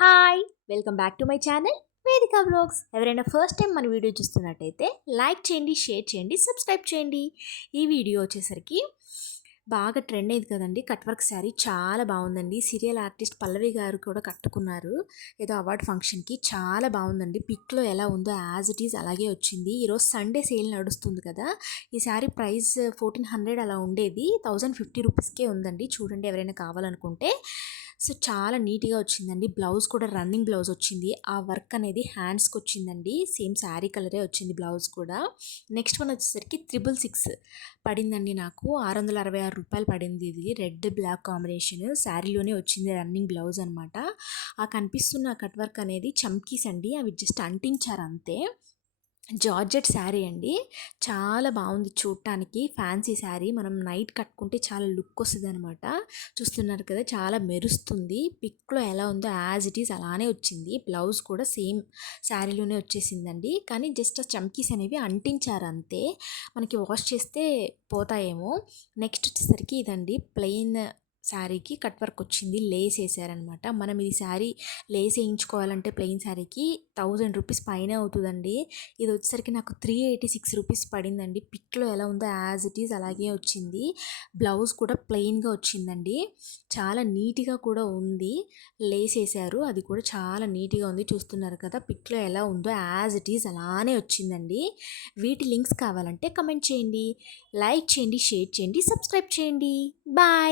Hi welcome back to my channel వేదిక vlogs. ఎవరైనా first time మన వీడియో చూస్తున్నట్టయితే లైక్ చేయండి, షేర్ చేయండి, సబ్స్క్రైబ్ చేయండి. ఈ వీడియో వచ్చేసరికి బాగా ట్రెండ్ అయింది కదండి, కట్ వర్క్ శారీ చాలా బాగుందండి. సీరియల్ ఆర్టిస్ట్ పల్లవి గారు కూడా కట్టుకున్నారు ఏదో అవార్డ్ ఫంక్షన్కి. చాలా బాగుందండి. పిక్లో ఎలా ఉందో యాజ్ ఇట్ ఈజ్ అలాగే వచ్చింది. ఈరోజు సండే సేల్ నడుస్తుంది కదా, ఈ శారీ ప్రైస్ 1400 అలా ఉండేది, 1050 రూపీస్కే ఉందండి. చూడండి ఎవరైనా కావాలనుకుంటే. సో చాలా నీట్గా వచ్చిందండి. బ్లౌజ్ కూడా రన్నింగ్ బ్లౌజ్ వచ్చింది. ఆ వర్క్ అనేది హ్యాండ్స్కి వచ్చిందండి. సేమ్ శారీ కలరే వచ్చింది బ్లౌజ్ కూడా. నెక్స్ట్ వన్ వచ్చేసరికి 666 పడిందండి. నాకు 666 రూపాయలు పడింది. ఇది రెడ్ బ్లాక్ కాంబినేషన్ శారీలోనే వచ్చింది, రన్నింగ్ బ్లౌజ్ అనమాట. ఆ కనిపిస్తున్న కట్ వర్క్ అనేది చమ్కీస్ అండి, అవి జస్ట్ అంటించారు అంతే. జార్జెట్ శారీ అండి, చాలా బాగుంది చూడటానికి. ఫ్యాన్సీ శారీ, మనం నైట్ కట్టుకుంటే చాలా లుక్ వస్తుంది అనమాట. చూస్తున్నారు కదా, చాలా మెరుస్తుంది. పిక్లో ఎలా ఉందో యాజ్ ఇట్ ఈస్ అలానే వచ్చింది. బ్లౌజ్ కూడా సేమ్ శారీలోనే వచ్చేసిందండి, కానీ జస్ట్ ఆ చమ్కీస్ అనేవి అంటించారు అంతే. మనకి వాష్ చేస్తే పోతాయేమో. నెక్స్ట్ వచ్చేసరికి ఇదండి, ప్లెయిన్ శారీకి కట్ వర్క్ వచ్చింది, లేస్ వేసారనమాట. మనం ఇది శారీ లేస్ వేయించుకోవాలంటే ప్లెయిన్ శారీకి 1000 రూపీస్ పైన అవుతుందండి. ఇది వచ్చేసరికి నాకు 386 రూపీస్ పడిందండి. పిక్లో ఎలా ఉందో యాజ్ ఇట్ ఈజ్ అలాగే వచ్చింది. బ్లౌజ్ కూడా ప్లెయిన్గా వచ్చిందండి, చాలా నీట్గా కూడా ఉంది. లేస్ వేసారు, అది కూడా చాలా నీట్గా ఉంది. చూస్తున్నారు కదా, పిక్లో ఎలా ఉందో యాజ్ ఇట్ ఈజ్ అలానే వచ్చిందండి. వీటి లింక్స్ కావాలంటే కమెంట్ చేయండి, లైక్ చేయండి, షేర్ చేయండి, సబ్స్క్రైబ్ చేయండి. బాయ్.